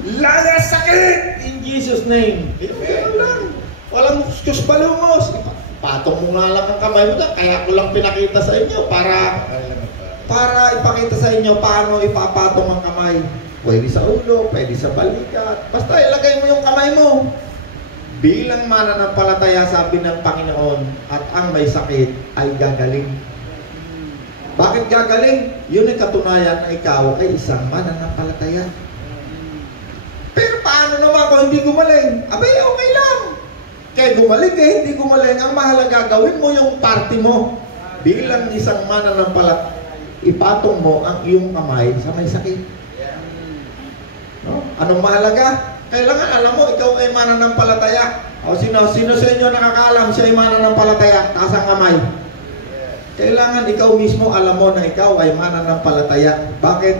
Layas sakit in Jesus name. Ganun lang. Walang kuskus balungos. Patong mo nga lang ang kamay mo na. Kaya ko lang pinakita sa inyo para ipakita sa inyo paano ipapatong ang kamay. Pwede sa ulo, pwede sa balikat. Basta ilagay mo yung kamay mo. Bilang mananampalataya, sabi ng Panginoon, at ang may sakit ay gagaling. Bakit gagaling? Yun ay katunayan na ikaw ay isang mananampalataya. Pero paano naman kung hindi gumaling? Abay, okay lang. Kaya gumaling hindi gumaling. Ang mahalaga, gawin mo yung party mo. Bilang isang mananampalataya, ipatong mo ang iyong kamay sa may sakit. No? Anong mahalaga? Kailangan alam mo, ikaw ay mananampalataya. O sino sa inyo nakakaalam siya ay mananampalataya? Taas ang kamay. Kailangan ikaw mismo alam mo na ikaw ay mananampalataya. Bakit?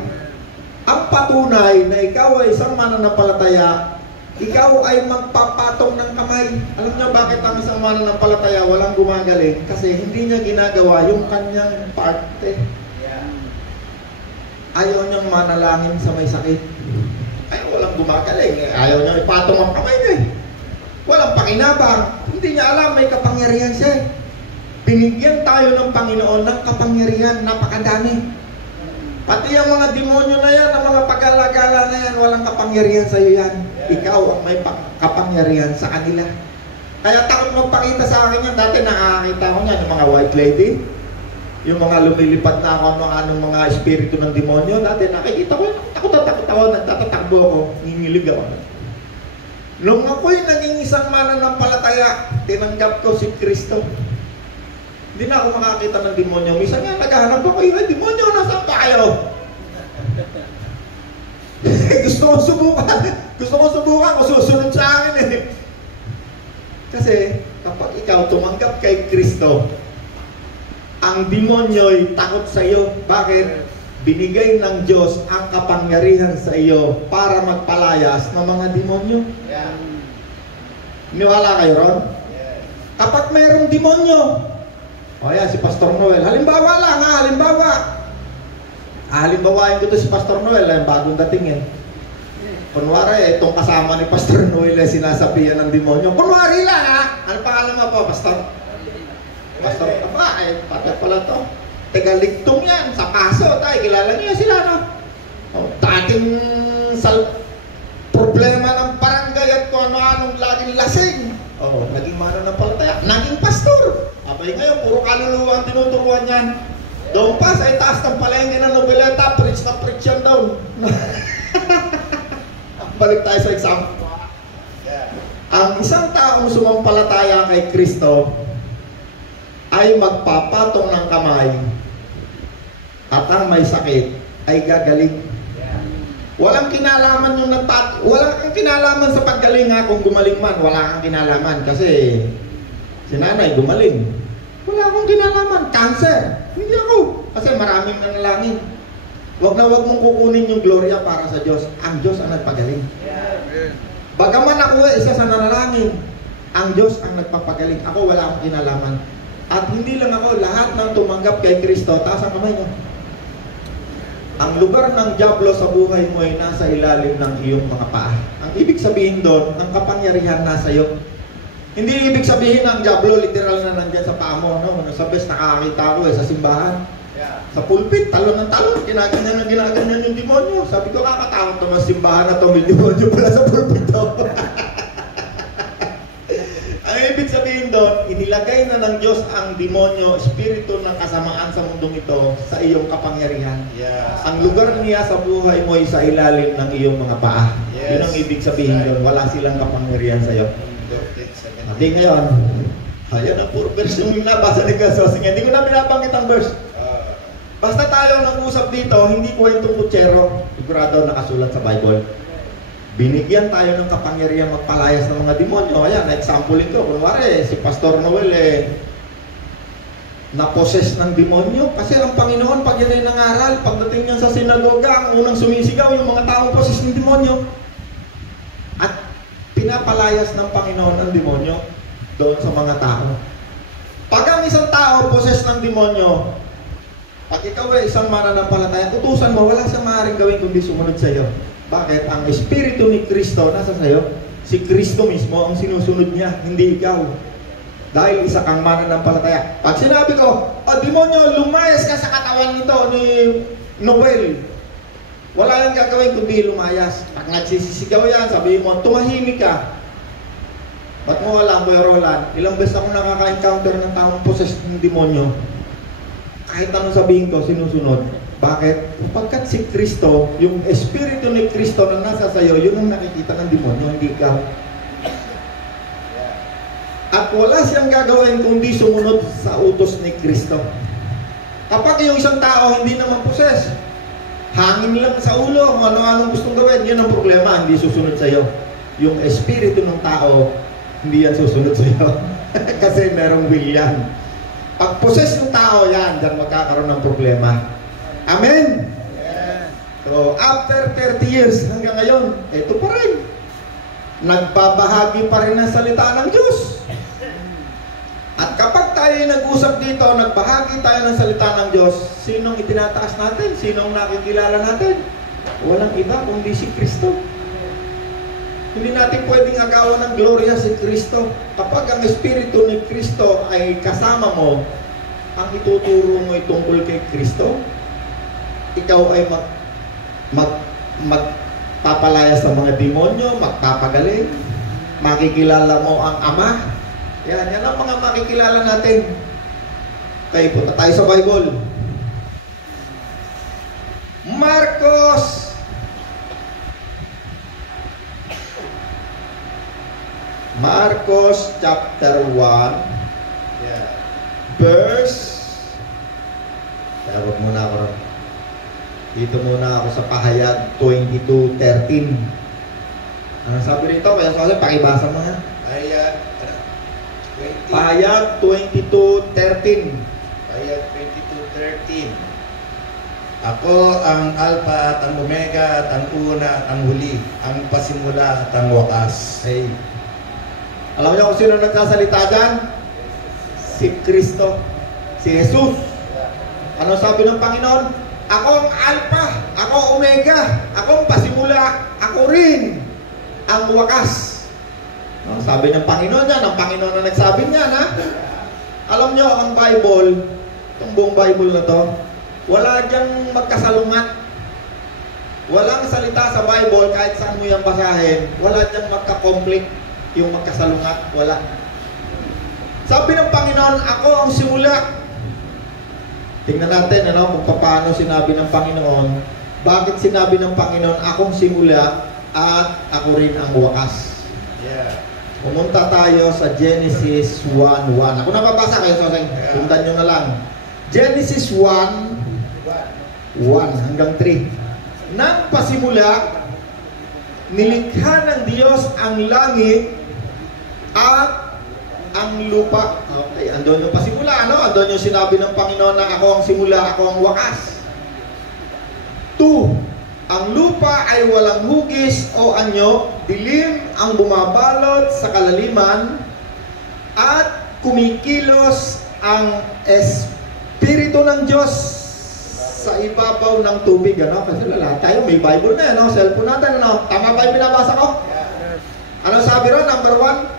Ang patunay na ikaw ay isang mananampalataya, ikaw ay magpapatong ng kamay. Alam niyo bakit ang isang mananampalataya walang gumagaling? Kasi hindi niya ginagawa yung kanyang parte. Ayaw niyang manalangin sa may sakit. Ay, walang gumagaling. Ayaw niya ipatong ang kamay niya. Walang pakinabang. Hindi niya alam may kapangyarihan siya. Binigyan tayo ng Panginoon ng kapangyarihan. Napakadami. Pati ang mga demonyo na yan, ang mga pag-alagala na yan, walang kapangyarihan sa iyo yan. Ikaw ang may kapangyarihan sa kanila. Kaya takot magpakita sa akin yan. Dati nakakita ko niyan, yung mga white lady. Yung mga lumilipad na ako anong mga espiritu ng demonyo. Dati nakikita ko, takot ako, nagtatatakbo ako, ngingilig ako. Nung ako'y naging isang mananampalataya, tinanggap ko si Kristo. Hindi na ako makakita ng demonyo. Minsan nga naghahanap ako, ay demonyo, nasaan pa kayo? Gusto ko subukan, kung susunod sa akin eh. Kasi kapag ikaw tumanggap kay Kristo, ang demonyo'y takot sa iyo. Bakit? Binigay ng Diyos ang kapangyarihan sa iyo para magpalayas ng mga demonyo. Niwala kayo ron? Kapag mayroong demonyo, o yan, si Pastor Noel, halimbawa lang ha, halimbawain ko to si Pastor Noel, yung bagong dating eh. Kunwari, itong kasama ni Pastor Noel ay sinasabihan ng demonyo. Kunwari lang ha, ano pangalan mo po, Pastor? Pastor, aba, eh, patay pala to. Tagaligtong yan, sa paso, tayo, kilala niyo sila, no? O, dating problema ng barangay at kung ano-anong laging lasing. O, naging mananampalataya, naging pastor. Abay ngayon, puro kaluluwa ang tinuturuan yan. Doon pa, sa itaas ng palengke ng Noveleta, preach yan down. Balik tayo sa example. Ang isang taong sumampalataya kay Kristo ay magpapatong ng kamay at ang may sakit ay gagaling. Walang kinalaman yung walang kang kinalaman sa paggaling ha, kung gumaling man, wala kang kinalaman kasi si nanay gumaling. Wala akong kinalaman, cancer. Hindi ako, kasi maraming nanalangin. Wag mong kukunin yung gloria para sa Diyos. Ang Diyos ang nagpagaling. Bagaman ako isa sa nanalangin, ang Diyos ang nagpapagaling. Ako wala akong kinalaman. At hindi lang ako, lahat ng tumanggap kay Kristo, taas ang kamay mo. Ang lugar ng dyablo sa buhay mo ay nasa ilalim ng iyong mga paa. Ang ibig sabihin doon, ang kapangyarihan nasa iyo. Hindi ibig sabihin ng dyablo, literal na nandyan sa paa mo. No? Sa best, nakakita ko sa simbahan. Sa pulpit, talon ng talon, ginaganyan yung demonyo. Sabi ko, kakatakot naman simbahan na to, may demonyo pala sa pulpit to. Ang ibig sabihin doon, inilagay na ng Diyos ang demonyo, espiritu ng kasamaan sa mundong ito, sa iyong kapangyarihan. Ang lugar niya sa buhay mo ay sa ilalim ng iyong mga paa. Yun ang ibig sabihin doon, wala silang kapangyarihan sa iyo. Hindi ngayon, ayan ang puro verse yung nabasa ni Gasosing. Hindi ko na binabanggit ang verse. Basta tayo nag-usap dito, hindi kwentong kutsero. Sigurado nakasulat sa Bible. Binigyan tayo ng kapangyarihan magpalayas ng mga demonyo. Ayan, na-example ito. Kunwari, si Pastor Noel na-possess ng demonyo. Kasi ang Panginoon, pag yan ay nangaral, pagdating niya sa sinagoga, ang unang sumisigaw yung mga taong possess ng demonyo. At pinapalayas ng Panginoon ang demonyo doon sa mga tao. Pag ang isang tao possess ng demonyo, pag ikaw ay isang mananampalataya, utusan mo, wala siyang maaaring gawin kundi sumunod sa iyo. Bakit? Ang Espiritu ni Kristo nasa sayo. Si Kristo mismo ang sinusunod niya, hindi ikaw. Dahil isa kang mananampalataya. Pag sinabi ko, demonyo, lumayas ka sa katawan nito ni Nobel. Wala yung gagawin kundi lumayas. Pag nagsisisigaw yan, sabihin mo, tumahimik ka. Ba't mo alam, Kuya Roland? Ilang beses ako nakaka-encounter ng taong possessed ng demonyo. Kahit anong sabihin ko, sinusunod. Bakit? Pagkat si Kristo, yung Espiritu ni Kristo na nasa sayo, yun ang nakikita ng demonyo, hindi ikaw. At wala siyang gagawin kundi sumunod sa utos ni Kristo. Kapag yung isang tao hindi naman possess, hangin lang sa ulo, kung ano-anong gustong gawin, yun ang problema, hindi susunod sa iyo. Yung espiritu ng tao, hindi yan susunod sa iyo. Kasi merong will yan. Pag possess ng tao yan, dyan magkakaroon ng problema. Amen? So, after 30 years hanggang ngayon, ito pa rin. Nagbabahagi pa rin ng salita ng Diyos. At kapag tayo nag-usap dito, nagbahagi tayo ng salita ng Diyos, sinong itinataas natin? Sinong nakikilala natin? Walang iba kundi si Kristo. Hindi natin pwedeng agawan ng gloria si Kristo. Kapag ang Espiritu ni Kristo ay kasama mo, ang ituturo mo ay tungkol kay Kristo, ikaw ay magpapalaya sa mga demonyo, magpapagaling, makikilala mo ang Ama. Yan ang mga makikilala natin. Okay, punta tayo sa Bible. Marcos chapter 1 verse tawag muna ako ron. Dito muna ako sa Pahayag 22:13. Ano sabi rito? Kaya sabi, pakibasa mo ha. Pahayag 22:13. Pahayag 22:13. Ako ang Alpha at ang Omega at ang una at ang huli, ang pasimula at ang wakas. Hey. Alam niyo kung sino nagsasalita dyan? Si Kristo. Si Jesus. Ano sabi ng Panginoon? Ako ang Alpha, ako ang Omega, ako ang pasimula, ako rin ang wakas. No, sabi ng Panginoon yan, ang Panginoon na nagsabi niyan, ha? Alam niyo, ang Bible, itong buong Bible na to, wala diyang magkasalungat. Walang salita sa Bible, kahit saan mo yung basahin, wala diyang magka-conflict, yung magkasalungat, wala. Sabi ng Panginoon, ako ang simula. Tingnan natin, kung paano sinabi ng Panginoon, bakit sinabi ng Panginoon, akong simula at ako rin ang wakas. Pumunta tayo sa Genesis 1:1. Ako nababasa kayo, so sundan nyo na lang. Genesis 1:1 hanggang 3. Nang pasimula, nilikha ng Diyos ang langit at ang lupa. Okay, andun yung pasimula, no? Andun yung sinabi ng Panginoon na ako ang simula, ako ang wakas. 2. Ang lupa ay walang hugis o anyo, dilim ang bumabalot sa kalaliman, at kumikilos ang Espiritu ng Diyos sa ibabaw ng tubig. Ano? Kasi lahat tayo may Bible na, ano? Cellphone natin, ano? Tama ba yung binabasa ko? Ano sabi ron? Number 1,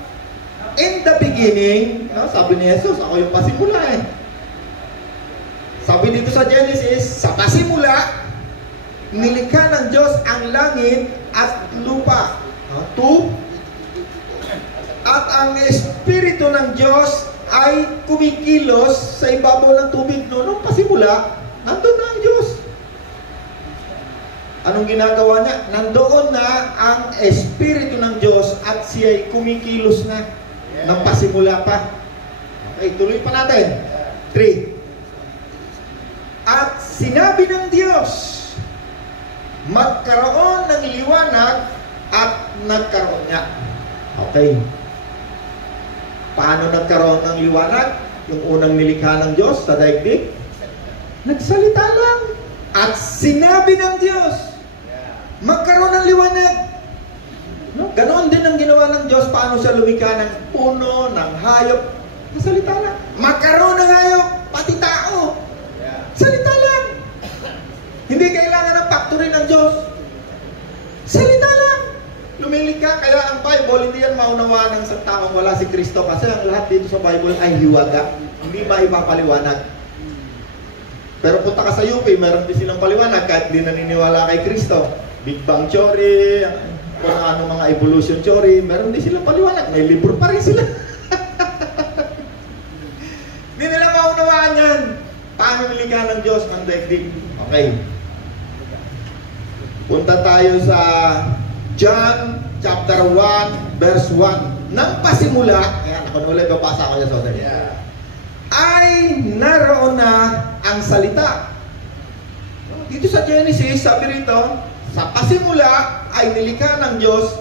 in the beginning, no? Sabi ni Jesus, ako yung pasimula eh. Sabi dito sa Genesis, sa pasimula, nilikha ng Diyos ang langit at lupa. 2. At ang Espiritu ng Diyos ay kumikilos sa ibabaw ng tubig. Nung pasimula, nandun na ang Diyos. Anong ginagawa niya? Nandoon na ang Espiritu ng Diyos at siya ay kumikilos na. Nang pasimula pa. Okay, tuloy pa natin. 3. At sinabi ng Diyos, magkaroon ng liwanag, at nagkaroon niya. Okay. Paano nagkaroon ng liwanag? Yung unang nilikha ng Diyos sa daigdig? Nagsalita lang. At sinabi ng Diyos, magkaroon ng liwanag. No? Ganon din ang ginawa ng Diyos. Paano siya lumikha ng puno, ng hayop? Nasalita lang. Magkaroon ng hayop, pati tao. Salita lang. Hindi kailangan ng factory ng Diyos. Lumilikha. Kaya ang Bible, hindi yan maunawaan ng isang taong wala si Kristo. Kasi ang lahat dito sa Bible ay hiwaga. Hindi maipapaliwanag. Pero punta ka sa UP, meron din silang paliwanag kahit di naniniwala kay Kristo. Big Bang Theory, kung ano mga evolution theory, meron din silang paliwanag. May libro pa rin sila. Hindi nila maunawaan yan. Paano nilikha ng Diyos ang daigdig? Okay. Punta tayo sa John chapter 1, verse 1. Nang pasimula, ayan, ako ulit babasa ko yan, Soder. Ay naroon na ang salita. Dito sa Genesis, sabi rito, sa pasimula ay nilikha ng Diyos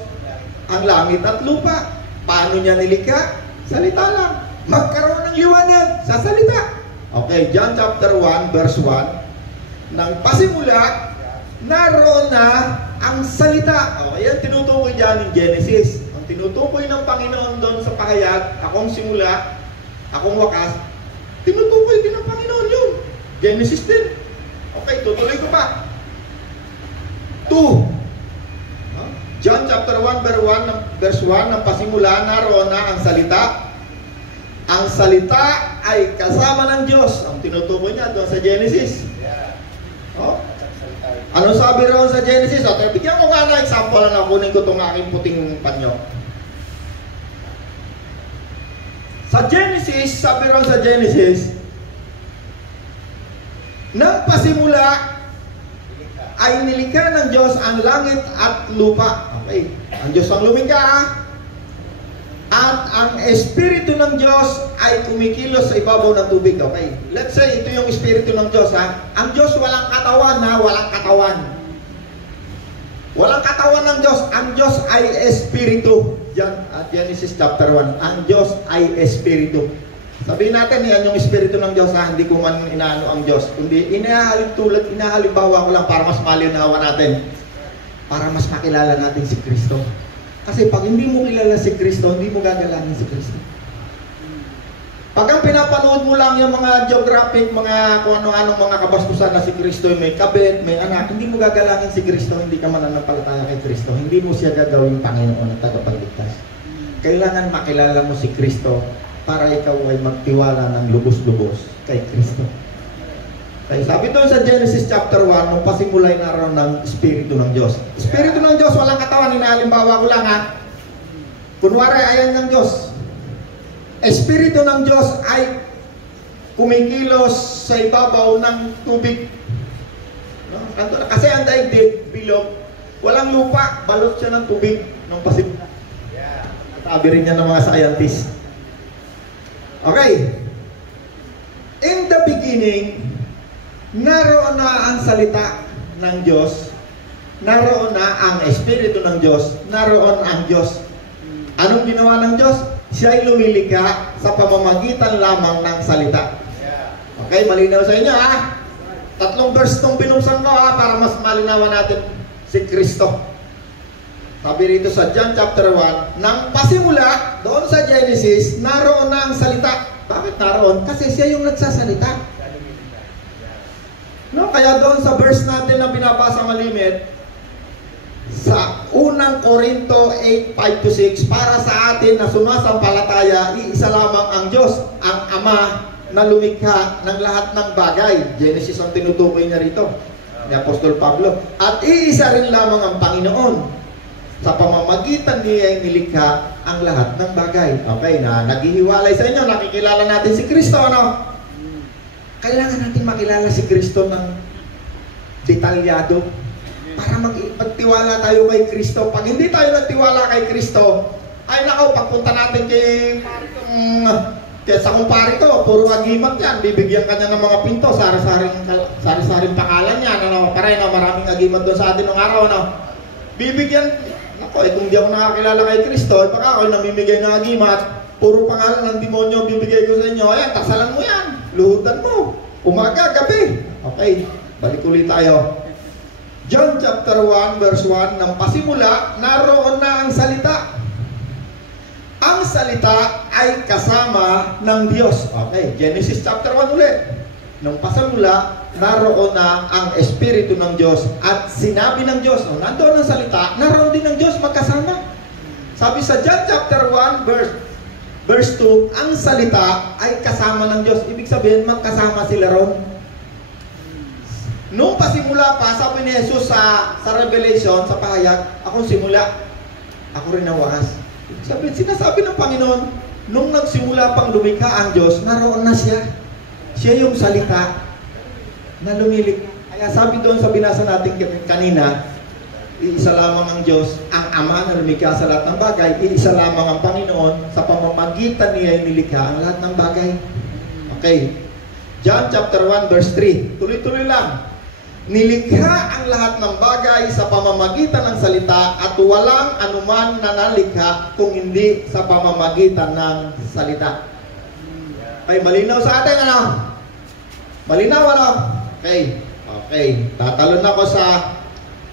ang langit at lupa. Paano niya nilikha? Salita lang. Magkaroon ng liwanag sa salita. Okay, John chapter 1, verse 1. Nang pasimula, naroon na ang salita. Okay, yan tinutukoy dyan ng Genesis. Ang tinutukoy ng Panginoon doon sa pahayag, akong simula, akong wakas, tinutukoy din ng Panginoon yun. Genesis din. Okay, tutuloy ko pa. 2. John chapter 1, verse 1, ng pasimula, naroon na ang salita. Ang salita ay kasama ng Diyos. Ang tinutukoy niya doon sa Genesis. Oh. Ano sabi roon sa Genesis? O, bigyan ko nga na example na kunin ko itong aking puting panyo. Sa Genesis, sabi roon sa Genesis, nang pasimula ay nilikha ng Diyos ang langit at lupa. Okay. Ang Diyos ang lumikha. At ang Espiritu ng Diyos ay kumikilos sa ibabaw ng tubig. Okay. Let's say, ito yung Espiritu ng Diyos, ha? Ang Diyos walang katawan, ha? Walang katawan. Walang katawan ng Diyos. Ang Diyos ay Espiritu. Yan, at Genesis chapter 1. Ang Diyos ay Espiritu. Sabihin natin, yan yung Espiritu ng Diyos, ha? Hindi ko man inaano ang Diyos. Kundi inahalimbawa ko lang para mas malinawan natin. Para mas makilala natin si Kristo. Kasi pag hindi mo kilala si Kristo, hindi mo gagalangin si Kristo. Pag ang pinapanood mo lang yung mga geographic, mga kung ano-anong mga kabastusan na si Kristo, may kabit, may anak, hindi mo gagalangin si Kristo, hindi ka mananampalataya kay Kristo. Hindi mo siya gagawing Panginoon at tagapagligtas. Kailangan makilala mo si Kristo para ikaw ay magtiwala ng lubos-lubos kay Kristo. Kaya sabi doon sa Genesis chapter 1, nung pasimulay naroon ng Espiritu ng Diyos. Espiritu ng Diyos, walang katawan, inahalimbawa ko lang, ha? Kunwari, ayan ng Diyos. Espiritu ng Diyos ay kumikilos sa ibabaw ng tubig. No? Kasi ang daigdig, bilog, walang lupa, balot siya ng tubig nung pasimula. Sabi rin niya ng mga scientists. Okay. In the beginning, naroon na ang salita ng Diyos, naroon na ang Espiritu ng Diyos, naroon ang Diyos. Anong ginawa ng Diyos? Siya ay lumilikha sa pamamagitan lamang ng salita. Okay, malinaw sa inyo, ha? 3 verse itong binuksan ko, ha, para mas malinawan natin si Kristo. Sabi rito sa John chapter 1, nang pasimula, doon sa Genesis, naroon na ang salita. Bakit naroon? Kasi siya yung nagsasalita. No, kaya doon sa verse natin na binabasa malimit, sa unang Korinto 8:5-6, para sa atin na sumasampalataya, iisa lamang ang Diyos, ang Ama na lumikha ng lahat ng bagay. Genesis ang tinutukoy niya rito, ni Apostol Pablo. At iisa rin lamang ang Panginoon. Sa pamamagitan niya ay nilikha ang lahat ng bagay. Okay, na naghihiwalay sa inyo, nakikilala natin si Kristo, ano? Kailangan natin makilala si Kristo ng detalyado para magtiwala tayo kay Kristo. Pag hindi tayo nagtiwala kay Kristo, ay nako, pagpunta natin kay sa kumpare ko, puro agimat yan. Bibigyan ka niya ng mga pinto, sari-saring pangalan niya. Ano, paray na maraming agimat doon sa atin ng araw. Ano? Bibigyan, nako, kung di ako nakakilala kay Kristo, baka ako namimigay ng agimat, puro pangalan ng demonyo bibigay ko sa inyo. Ayan, tasalan mo yan. Luhutan mo. Umaga, gabi. Okay, balik ulit tayo. John chapter 1, verse 1, nang pasimula, naroon na ang salita. Ang salita ay kasama ng Diyos. Okay, Genesis chapter 1 ulit. Nang pasimula, naroon na ang Espiritu ng Diyos. At sinabi ng Diyos, nandoon ang salita, naroon din ng Diyos magkasama. Sabi sa John chapter 1, verse 2, ang salita ay kasama ng Diyos. Ibig sabihin, magkasama sila ron. Nung pasimula pa, sabi ni Jesus sa Revelation, sa pahayag, akong simula, ako rin ang wakas. Ibig sabihin, sinasabi ng Panginoon, nung nagsimula pang lumikha ang Diyos, naroon na siya. Siya yung salita na lumilikha. Kaya sabi doon sa binasa natin kanina, iisa lamang ang Diyos, ang Ama na lumikha sa lahat ng bagay, iisa lamang ang Panginoon, sa pamamagitan niya ay nilikha ang lahat ng bagay. Okay. John chapter 1 verse 3. Tuloy-tuloy lang. Nilikha ang lahat ng bagay sa pamamagitan ng salita at walang anuman na nalikha kung hindi sa pamamagitan ng salita. Okay, malinaw sa atin ano? Malinaw ano? Okay. Okay. Tatalon ako sa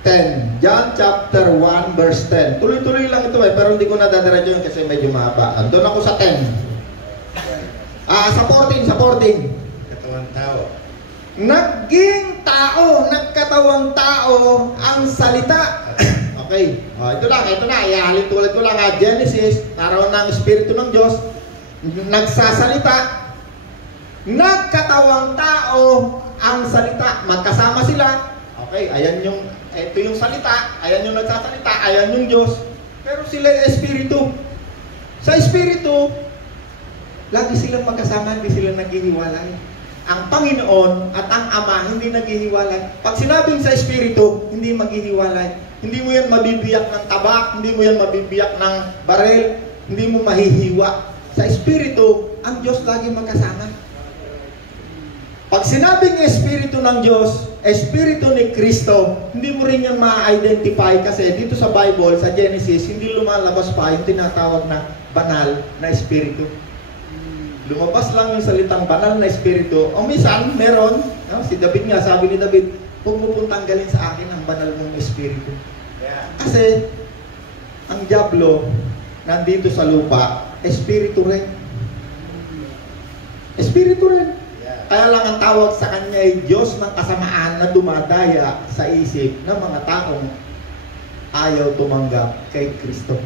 10. John chapter 1 verse 10. Tuloy-tuloy lang ito pero hindi ko nadadiretso yun kasi medyo mahaba. Doon ako sa 10. Sa 14. Katawang tao. Naging tao, nagkatawang tao ang salita. Okay. Ito na. Ihalin tulad ko lang. Genesis, naroon ng Espiritu ng Diyos. Nagsasalita. Nagkatawang tao ang salita. Magkasama sila. Okay, ito yung salita. Ayan yung nagsasalita. Ayan yung Diyos. Pero sila yung Espiritu. Sa Espiritu, lagi silang magkasama, hindi sila naghihiwalay. Ang Panginoon at ang Ama hindi naghihiwalay. Pag sinabing sa Espiritu, hindi maghihiwalay. Hindi mo yan mabibiyak ng tabak, hindi mo yan mabibiyak ng barel, hindi mo mahihiwa. Sa Espiritu, ang Diyos lagi magkasama. Pag sinabing Espiritu ng Diyos, Espiritu ni Kristo, hindi mo rin yan ma-identify kasi dito sa Bible, sa Genesis, hindi lumalabas pa yung tinatawag na banal na Espiritu. Lumabas lang yung salitang banal na Espiritu. O minsan, meron, si David nga, sabi ni David, huwag mo pong tanggalin sa akin ang banal mong Espiritu. Kasi, ang Diablo, nandito sa lupa, Espiritu rin. Espiritu rin. Kaya lang ang tawag sa kanya ay Diyos ng kasamaan na dumadaya sa isip ng mga taong ayaw tumanggap kay Kristo.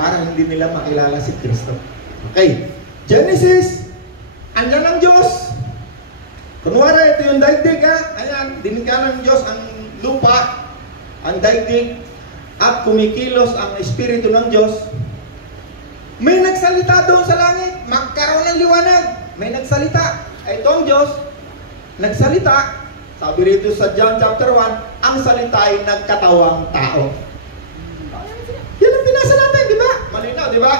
Para hindi nila makilala si Kristo. Okay. Genesis, andyan ang Diyos. Kunwari, ito yung daigdig ha. Ayan, dinigyan ng Diyos ang lupa, ang daigdig, at kumikilos ang Espiritu ng Diyos. May nagsalita doon sa langit, magkaroon ng liwanag. May nagsalita. Ito ang Diyos, nagsalita. Sabi rito sa John chapter 1, ang salita ay nagkatawang tao. Yan ang binasa natin, di ba? Malinaw, di ba?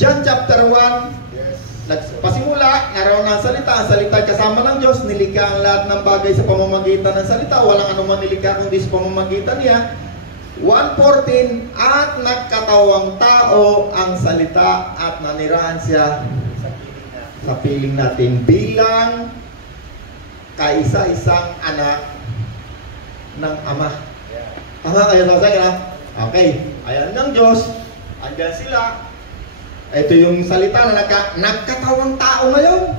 John chapter 1, pasimula, naroon ang salita ay kasama ng Diyos, nilikha ang lahat ng bagay sa pamamagitan ng salita, walang anuman nilikha kundi sa pamamagitan niya. 1:14, at nagkatawang tao ang salita at nanirahan siya sa piling natin bilang kaisa-isang anak ng Ama. Tama kayo sa akin ha? Okay, ayan ng Diyos, andyan sila. Ito yung salita na nagkatawang tao ngayon.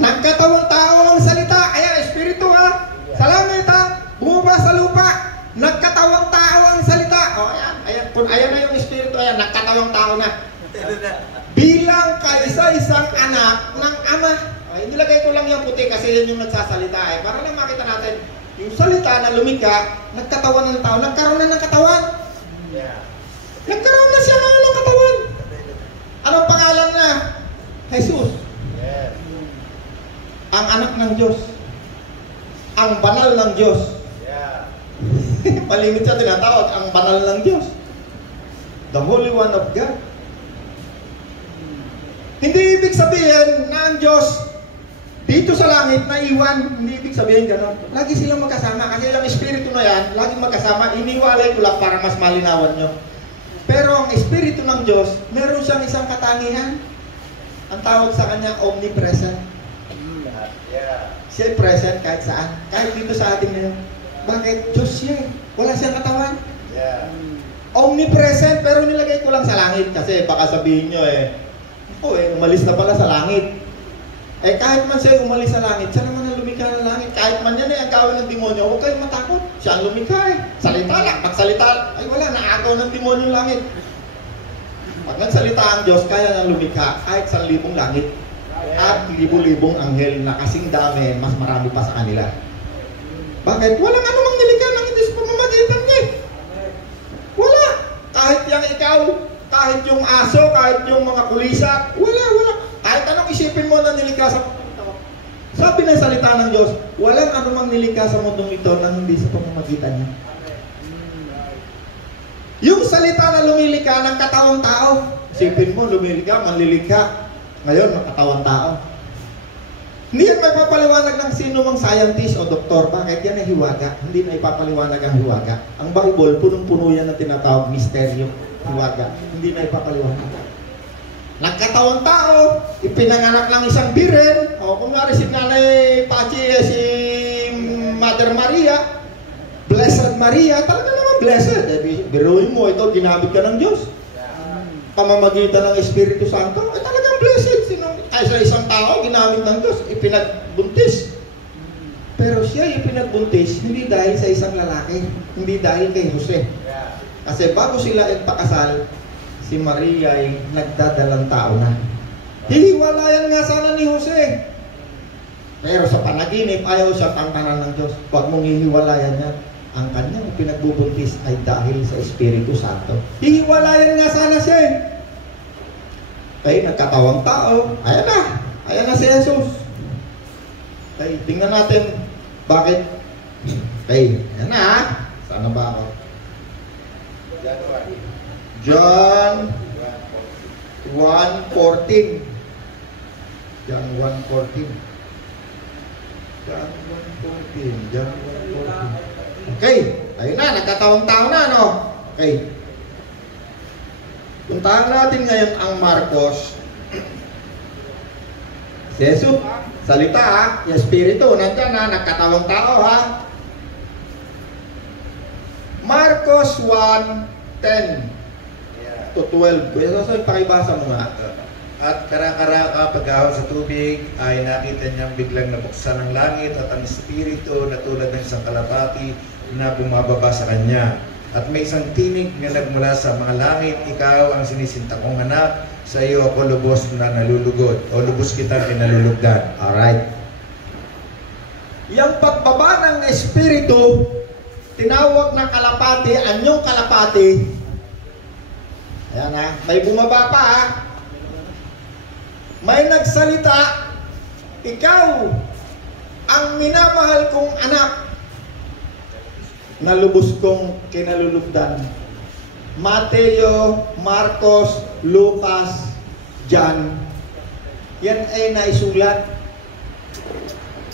Nagkatawang tao ang salita. Ayan, Espiritu ha. Sa langit ha. Bumaba sa lupa. Nagkatawang tao ang salita. O, ayan na yung Espiritu. Ayan, nagkatawang tao na. Bilang kaisa-isang anak ng Ama. Ay, nilagay ko lang yung puti kasi yan yung nagsasalita. Para lang makita natin, yung salita na lumika, nagkatawan ng tao, nagkaroon na ng katawan. Nagkaroon na siya ng katawan. Anong pangalan na? Jesus. Ang anak ng Diyos. Ang banal ng Diyos. Palimit siya tinatawag, ang banal ng Diyos. The Holy One of God. Hindi ibig sabihin na ang Diyos dito sa langit na iwan, hindi ibig sabihin gano'n. Lagi silang magkasama kasi yung Espiritu na yan, laging magkasama. Iniwalay ko lang para mas malinawan nyo. Pero ang Espiritu ng Diyos, meron siyang isang katangian. Ang tawag sa kanya, omnipresent. Siya present kahit saan. Kahit dito sa atin ngayon. Bakit? Diyos siya. Wala siyang katawan. Omnipresent, pero nilagay ko lang sa langit kasi baka sabihin nyo Umalis na pala sa langit. Kahit man siya umalis sa langit, siya naman ang lumikha ng langit. Kahit man yan ang gawin ng demonyo, huwag kayong matakot. Siya ang lumikha Salita lang. Pagsalita, wala, naagaw ng demonyo yung langit. Pag nagsalita ang Diyos, kaya nang lumikha kahit 1,000 langit. At 1,000-libong anghel na kasing dami, mas marami pa sa kanila. Bakit? Walang anumang nilikha ng hindi sa pamamagitan niya. Wala. Kahit yung ikaw, kahit yung aso, kahit yung mga kulisa, wala. Kahit anong isipin mo na nilikha sa sabi ng salita ng Diyos, walang anumang nilikha sa mundong ito na hindi sa pamamagitan niya. Yung salita na lumilikha ng katawang tao, isipin mo, lumilikha, manlilikha. Ngayon, ng katawang tao. Hindi yan may papaliwanag ng sino mang scientist o doktor. Bakit? Yan ay hiwaga. Hindi na ipapaliwanag ang hiwaga. Ang Bible, punong-puno yan na tinatawag misteryo. Hiwaga. Hindi na ipapaliwanag. Nagkatawang tao, ipinanganak lang isang biren. O kunwari si Nanay Pachi, si Mother Maria, Blessed Maria, talaga naman blessed. Biruin mo, ito, ginamit ka ng Diyos. Pamamagitan ng Espiritu Santo, talagang blessed. Kaysa isang tao, ginamit ng Diyos, ipinagbuntis. Pero siya ipinagbuntis, hindi dahil sa isang lalaki, hindi dahil kay Jose. Kasi bago sila ipakasal, si Maria ay nagdadalang tao na. Hihiwalayan nga sana ni Jose. Pero sa panaginip, ayaw siya tantanan ng Diyos. Huwag mong hihiwalayan niya. Ang kanyang pinagbubuntis ay dahil sa Espiritu Santo. Hihiwalayan nga sana siya. Nagkatawang tao. Ayan na si Jesus. Tingnan natin bakit. Ayan na. Sana ba ako? John 1:14. John 1:14. Okay, ayun na, nagkatawang tao na, no? Okay. Puntahan natin ngayon ang Marcos. Si Jesus, salita yung Espiritu, nandyan nagkatawang tao Marcos 1:10 to 12. Kuya Sosoy, pakibasa mo nga. At kara-karaka pag-ahon sa tubig ay nakita niyang biglang nabuksan ang langit at ang Espiritu na tulad ng isang kalapati na bumababa sa kanya. At may isang tinig na nagmula sa mga langit, ikaw ang sinisinta kong anak, sa iyo ako lubos na nalulugod o lubos kita pinalulugdan. Alright. Yang pagbaba ng Espiritu, tinawag na kalapati, anyong kalapati. Ayan may bumaba pa May nagsalita, ikaw ang minamahal kong anak na lubos kong kinalulugdan. Mateo, Marcos, Lucas, John. Yan ay naisulat.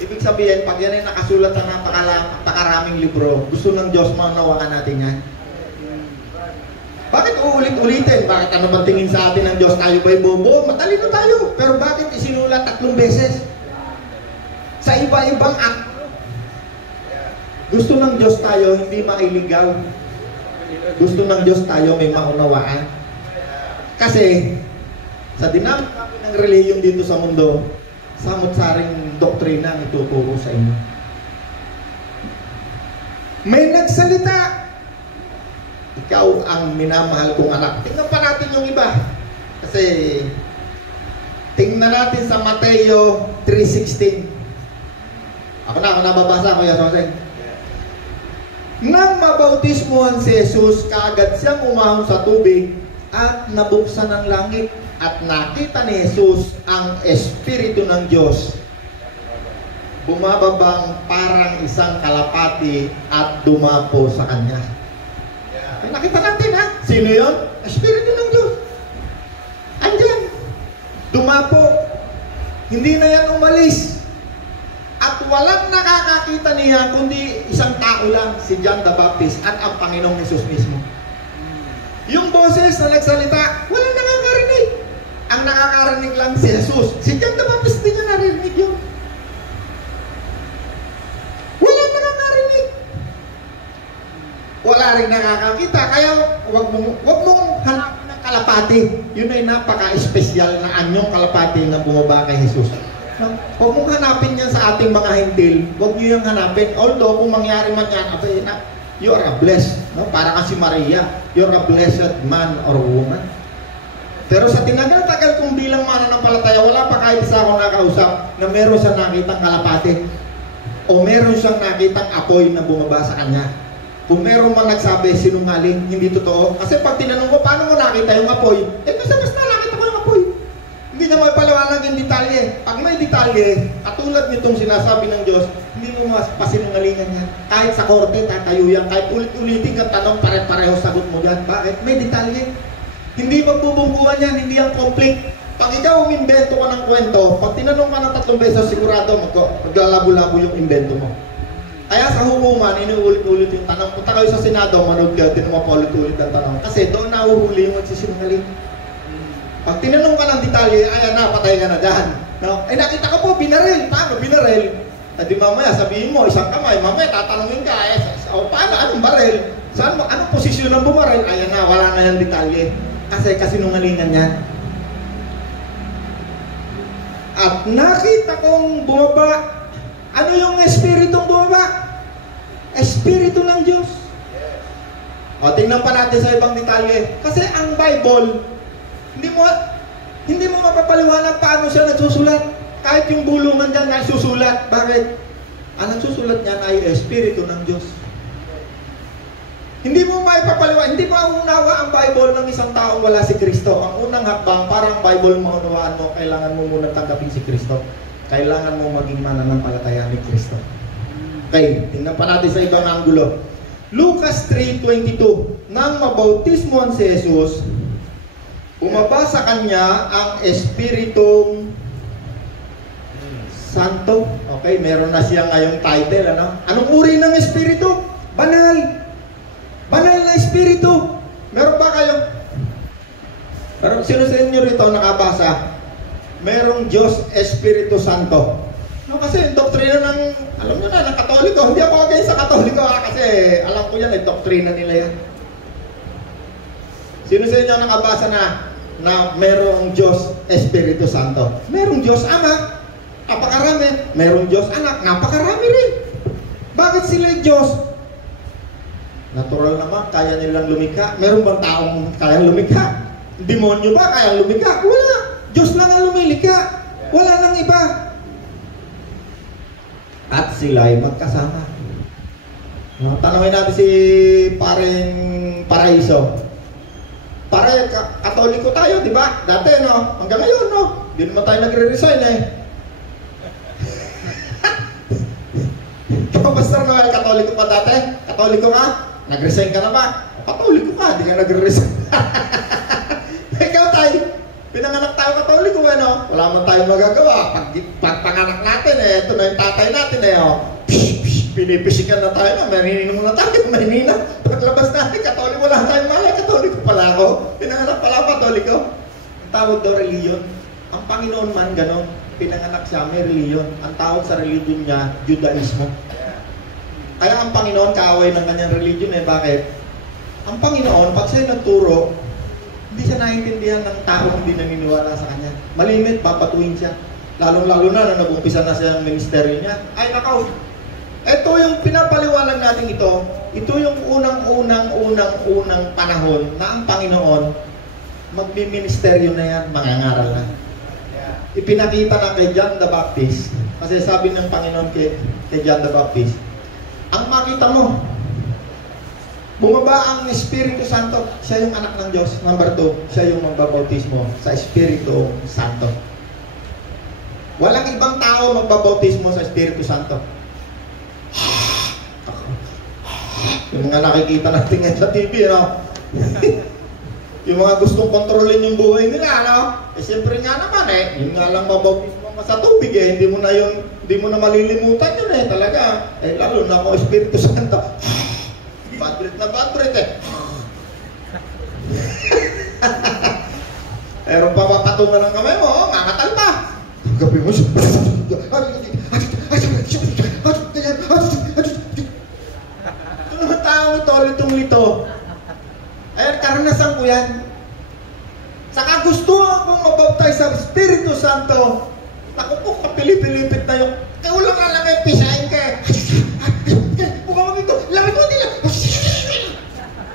Ibig sabihin, pag yan ay nakasulat sa napakaraming libro, gusto ng Diyos maunawakan natin yan. Bakit uulit-ulitin? Bakit ano bang tingin sa atin ng Diyos? Tayo ba'y bobo? Matalino tayo. Pero bakit isinulat 3 beses? Sa iba-ibang act. Gusto ng Diyos tayo hindi mailigaw. Gusto ng Diyos tayo may maunawaan. Kasi sa dinamik ng relihiyon dito sa mundo, samot-saring doktrina ang ituturo sa inyo. May nagsalita, ikaw ang minamahal kong anak. Tingnan pa natin yung iba. Kasi tingnan natin sa Mateo 3:16. Ako nababasa, Kuya Soseng. Nang mabautismuhan si Jesus, kaagad siyang umahon sa tubig at nabuksan ang langit at nakita ni Jesus ang Espiritu ng Diyos bumababang parang isang kalapati at dumapo sa kanya. Nakita natin sino yon? Espiritu ng Diyos. Andyan. Dumapo. Hindi na yan umalis. At walang nakakakita niya kundi isang tao lang, si John the Baptist at ang Panginoong Jesus mismo. Yung boses na nagsalita, walang nakakarinig. Ang nakakarinig lang si Jesus. Si John the Baptist, hindi niya narinig yun. Walang nakakarinig. Wala rin nakakakita. Kaya wag mong hanapin ng kalapati. kalapati. Yun ay napaka-espesyal na anyong kalapati na bumaba kay Jesus. No? Huwag mong hanapin yan sa ating mga hintil. Huwag nyo yung hanapin. Although, kung mangyari man yan, abay na, you are a blessed. No? Para kasi Maria, you're a blessed man or woman. Pero sa tinagal-tagal kong bilang mananampalataya, wala pa kahit isa akong nakausap na meron siyang nakitang kalapati o meron siyang nakitang apoy na bumaba sa kanya. Kung meron man nagsabi, sinungaling, hindi totoo. Kasi pag tinanong ko, paano mo nakita yung apoy? Basta nakita ko yung apoy. Hindi niya may paliwanag yung detalye. Pag may detalye, katulad nitong sinasabi ng Diyos, hindi mo pasinungalingan yan. Kahit sa korte, tatayo yan. Kahit ulit-ulitin ka tanong, pare-pareho sagot mo yan. Bakit? May detalye. Hindi magbubungguan yan, hindi yan complete. Pag ikaw umimbento ka ng kwento, pag tinanong ka ng 3 beses, sigurado maglalabo-labo yung invento mo. Kaya sa hukuman, inuulit-ulit yung tanong. Punta kayo sa Senado, manood kayo, tinan mo pa ulit-ulit ang tanong. Kasi doon nahuhuli yung magsisinungaling. Pag tinanong ka ng detalye, ayan na, patay ka na dyan. No? Ay nakita ko po, binaril. Paano binaril? Di mamaya, sabihin mo, isang kamay. Mamaya, tatanungin ka, paano, anong baril? Saan mo, anong posisyon ng bumaril? Ayan na, wala na yung detalye. Kasi kasinungalingan yan. At nakita kong bumaba. Ano yung espiritong bumaba? Espiritu ng Diyos. O, tingnan pa natin sa ibang detalye. Kasi ang Bible, hindi mo mapapaliwanag paano siya nagsusulat. Kahit yung bulungan dyan na susulat. Bakit? Ang nagsusulat niyan ay Espiritu ng Diyos. Hindi mo maipapaliwanag, hindi mauunawa ang Bible ng isang taong wala si Kristo. Ang unang hakbang, para ang Bible maunawaan mo, kailangan mo muna tanggapin si Kristo. Kailangan mo maging mananampalataya ni Kristo. Okay, tingnan pa natin sa ibang anggulo. Lucas 3:22. Nang mabautismoan si Jesus, bumaba sa kanya ang Espiritong Santo. Okay, meron na siya ngayong title. Anong uri ng Espiritu? Banal. Banal na Espiritu. Meron ba kayo? Pero sino sa inyo rito nakabasa? Merong Diyos Espiritu Santo. No, kasi yung doktrina ng, alam nyo na, ng Katoliko. Hindi ako against sa Katoliko kasi alam ko yan, ay doktrina nila yan. Sino sa inyo nakabasa na merong Diyos Espiritu Santo? Merong Diyos Ama, napakarami. Merong Diyos Anak, napakarami rin. Bakit sila Diyos? Natural naman, kaya nilang lumikha. Meron bang taong kayang lumikha? Demonyo ba kayang lumikha? Wala. Diyos lang ang lumilikha. Wala nang iba. At sila ay magkasama. Tanungin natin si Paring Paraiso. Pare, Katoliko tayo, di ba? Dati, no? Hanggang ngayon, no? Hindi naman tayo nagre-resign, eh. Ikaw, Pastor Noel, Katoliko pa dati? Katoliko ka? Nag-resign ka na ba? Katoliko ka, hindi ka nagre-resign. Ikaw, tayo. Pinanganak tayo Katoliko, no? Wala man tayong magagawa. Pag panganak natin, ito na yung tatay natin, pinipisikan na tayo na, marininom na tayo, marinina. Paglabas natin, Katoliko, wala tayong malay, Katoliko pala ako. Pinanganak pala ako, Katoliko. Ang tawag daw reliyon. Ang Panginoon man, ganon. Pinanganak siya, may reliyon. Ang tawag sa reliyon niya, Judaismo. Kaya ang Panginoon, kaaway ng kanyang reliyon, bakit? Ang Panginoon, pag siya'y nagturo, hindi siya naiintindihan ng taong hindi naniniwala sa kanya. Malimit, papatuin siya. Lalong-lalo na nag-umpisa na siya ang ministeryo niya. Ay, nakaw. Ito yung pinapaliwanag natin ito. Ito yung unang panahon na ang Panginoon magmi-ministeryo na yan, mangangaral na. Ipinakita na kay John the Baptist. Kasi sabi ng Panginoon kay John the Baptist, ang makita mo, bumaba ang Espiritu Santo. Siya yung anak ng Diyos. Number 2, siya yung magbabautismo sa Espiritu Santo. Walang ibang tao magbabautismo sa Espiritu Santo. Yung mga nakikita natin ngayon sa TV, no? Yung mga gustong kontrolin yung buhay nila, no? Siyempre nga naman, yung nga lang mabautismo ka sa tubig, hindi mo na malilimutan yun, talaga. Lalo na kung Espiritu Santo. Bad breath, Meron pa papatungan ng kamay mo, ngakatal pa. Gabi mo siya. Ito naman tao ito, litong-lito. Ayan, karanasan ko yan. nagustuhan kong mabaptize sa Espiritu Santo, naku po, kapilipilipit na yung, wala nga lang yung pisahin ka. Buka mo dito, lamig mo dito.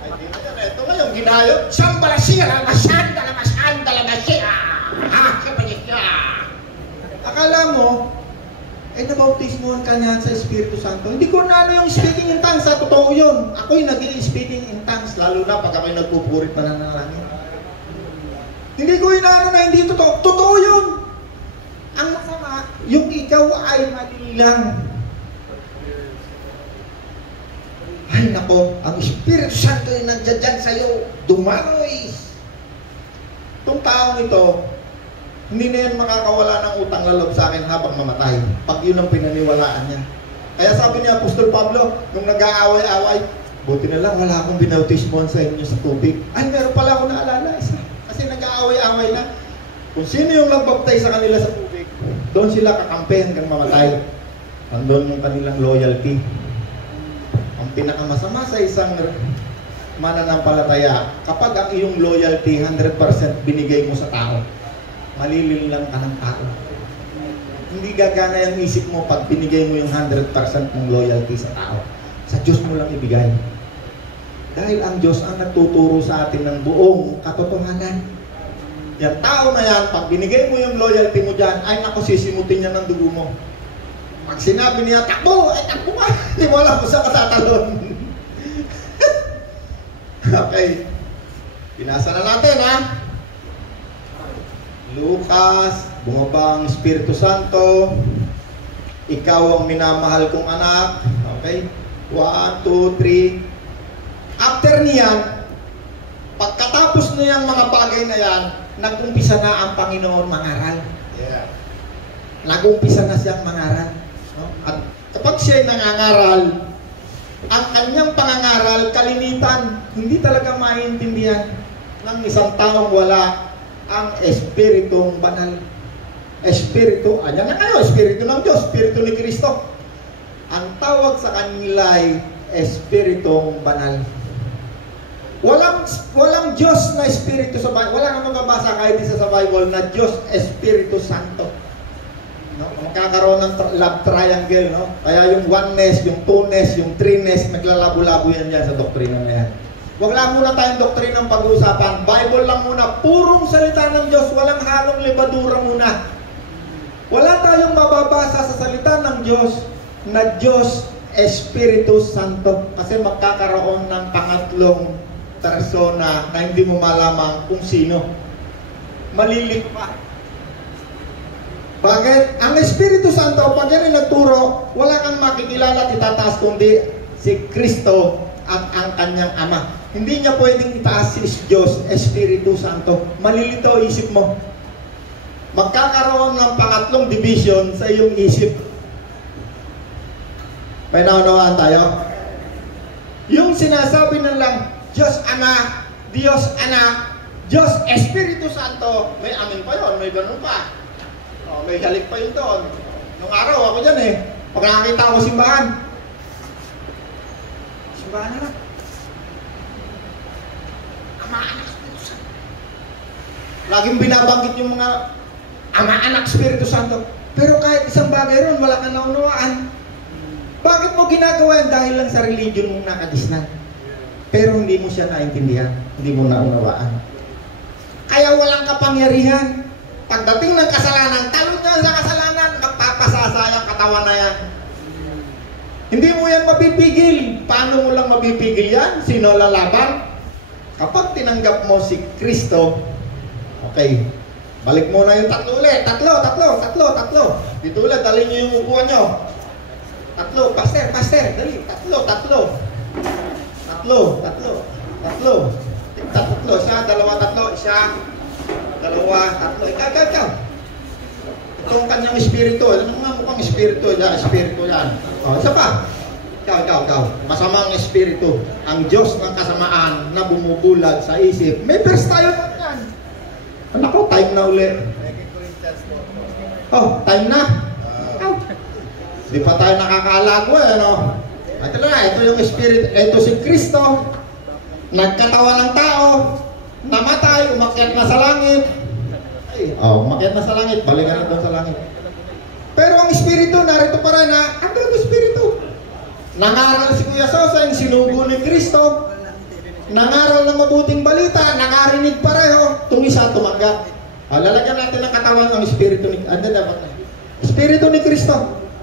Ay, di na yan. Ito nga yung ginayot. Sambalasira, masandala, masya. Akala mo, nabautismohan ka niya sa Espiritu Santo. Hindi ko na ano yung speaking in tongues, sa totoo yun. Ako'y nag-i-speaking in tongues, lalo na pag ako'y nagpupurit na nanalangin. Hindi ko inaano na hindi totoo. Totoo yun. Ang masama, yung ikaw ay mali lang. Ay nako, ang Espiritu Santo ay nandiyan dyan sa'yo. Dumaloy. Itong taong ito, hindi na yan makakawala ng utang na loob sa akin habang mamatay. Pag yun ang pinaniwalaan niya. Kaya sabi niya, Apostol Pablo, nung nag-aaway-away, buti na lang, wala akong binautismohan sa inyo sa tubig. Ay, meron pala ako naalala isa. Kasi nag-aaway-away na. Kung sino yung nagbaptize sa kanila sa tubig, doon sila kakampi hanggang mamatay. Nandun yung kanilang loyalty. Ang pinakamasama sa isang mananampalataya, kapag ang iyong loyalty 100% binigay mo sa tao, malilin lang ka ng tao. Hindi gagana yung isip mo pag binigay mo yung 100% ng loyalty sa tao. Sa Diyos mo lang ibigay. Dahil ang Diyos ang nagtuturo sa atin ng buong katotohanan. Yung tao na yan, pag binigay mo yung loyalty mo dyan, ay naku, sisimutin niya ng dugo mo. Pag sinabi niya, takbo, ay takbo ka. Hindi mo alam kung saan ka tatalon. Okay. Pinasa na natin, ha? Lucas, bumaba ang Espiritu Santo. Ikaw ang minamahal kong anak. Okay? 1, 2, 3. After niyan, pagkatapos na yung mga bagay na yan, nag-umpisa na ang Panginoon mangaral. Yeah. Nag-umpisa na siyang mangaral. No? At kapag siya'y nangangaral, ang kanyang pangangaral, kalimitan, hindi talaga maintindihan ng isang taong wala ang Espiritong Banal. Espiritu, ayan na kayo, Espiritu ng Diyos, Espiritu ni Kristo. Ang tawag sa kanila ay Espiritong Banal. Walang Diyos na Espiritu sa Bible. Wala nang mababasa kahit isa sa Bible na Diyos Espiritu Santo. No? Magkakaroon ng love triangle, no? Kaya yung oneness, yung two-ness, yung three-ness, naglalabo-labo yan dyan sa doktrina na yan. Huwag lang muna tayong doktrinang pag-uusapan. Bible lang muna. Purong salita ng Diyos. Walang halong libadura muna. Wala tayong mababasa sa salita ng Diyos na Diyos Espiritu Santo. Kasi magkakaroon ng pangatlong persona na hindi mo malaman kung sino. Malilito pa. Bakit? Ang Espiritu Santo, pag yan ay nagturo, wala kang makikilala at itataas kundi si Kristo at ang kanyang Ama. Hindi niya pwedeng itaas si Diyos, Espiritu Santo. Malilito isip mo. Magkakaroon ng pangatlong division sa iyong isip. May naunawaan tayo? Yung sinasabi na lang, Diyos Ama, Diyos Anak, Diyos Espiritu Santo, may amin pa yun, may ganun pa. May halik pa yun doon. Nung araw, ako dyan eh. Pag nakakita ko simbahan, simbahan na lang. Ama, Anak, Espiritu Santo. Laging binabanggit yung mga Ama, Anak, Espiritu Santo. Pero kahit isang bagay ron, wala kang naunawaan. Bakit mo ginagawa yan? Dahil lang sa religion mong nakadisnan. Pero hindi mo siya naintindihan. Hindi mo naunawaan. Kaya walang kapangyarihan. Pagdating ng kasalanan, talon niya sa kasalanan, magpapasasa yung katawan na yan. Hindi mo yan mapipigil. Paano mo lang mapipigil yan? Sino lalaban? Kapag tinanggap mo si Kristo, okay, balik mo na yung tatlo ulit. Tatlo. Dito ulit, dalhin niyo yung upuan niyo. Tatlo, pastor, dali. Tatlo. Siya, dalawa, tatlo. Siya, dalawa, tatlo. Ikaw. Itong kanyang espiritu. Ano nga mukhang espiritu? Espiritu yan. O, isa pa. Ikaw. Masamang espiritu. Ang Diyos ng kasamaan na bumubulag sa isip. May verse tayo yan. Ano time na ulit. Oh, time na. Di pa tayo nakakaalago eh, ano? Ito na, ito yung Spirit, ito si Kristo, nagkatawan ng tao, namatay, umakyat na sa langit. Umakyat na sa langit, balikan na doon sa langit. Pero ang Espiritu, narito pa rin na, ang Espiritu. Nangaral si Kuya Soseng, sinugo ni Kristo. Nangaral ng mabuting balita, nakarinig pareho, itong isa tumanggap. Lalagyan natin ng katawan ang Espiritu ni Espiritu ni Kristo,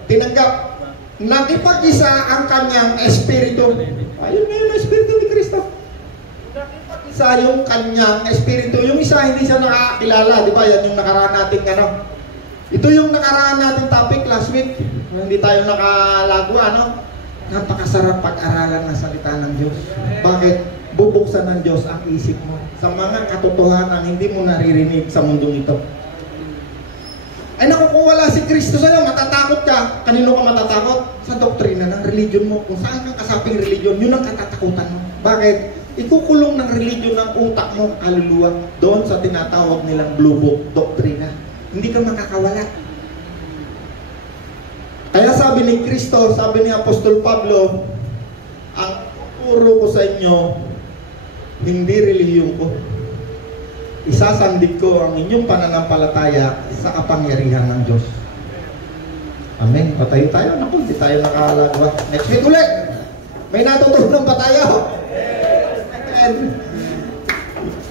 tinanggap. Nakipag-isa ang kanyang Espiritu. Ayun na yung Espiritu ni Kristo. Nakipag-isa yung kanyang Espiritu. Yung isa hindi siya nakakilala, di ba? Yan yung nakaraan natin Ito yung nakaraan natin topic last week. Hindi tayo nakalago, Napakasarap pag-aralan ng salita ng Diyos. Bakit? Bubuksan ng Diyos ang isip mo sa mga katotohanan hindi mo naririnig sa mundong ito. Ay naku, kung wala si Kristo sa'yo, matatakot ka. Kanino ka matatakot? Sa doktrina ng religion mo. Kung saan kang kasaping religion, yun ang katatakutan mo. Bakit? Ikukulong ng religion ng utak mo, kaluluwa, doon sa tinatawag nilang blue book, doktrina. Hindi ka makakawala. Kaya sabi ni Kristo, sabi ni Apostol Pablo, ang tuturo ko sa inyo, hindi relihiyon ko. Isasandig ko ang inyong pananampalataya sa kapangyarihan ng Diyos. Amen. Patayo tayo. Naku, hindi tayo nakalagwa. Next week ulit. May natutunan pa tayo. Amen.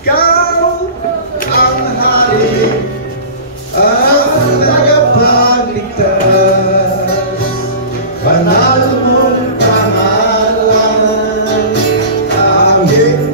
Ikaw ang hari, ang tagapagligtas, banal mong pangalan, aming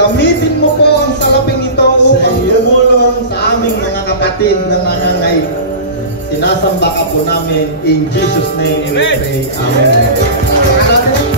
gamitin mo po ang salaping ito upang tumulong sa aming mga kapatid na nangangay. Sinasamba ka po namin in Jesus' name we pray. Amen.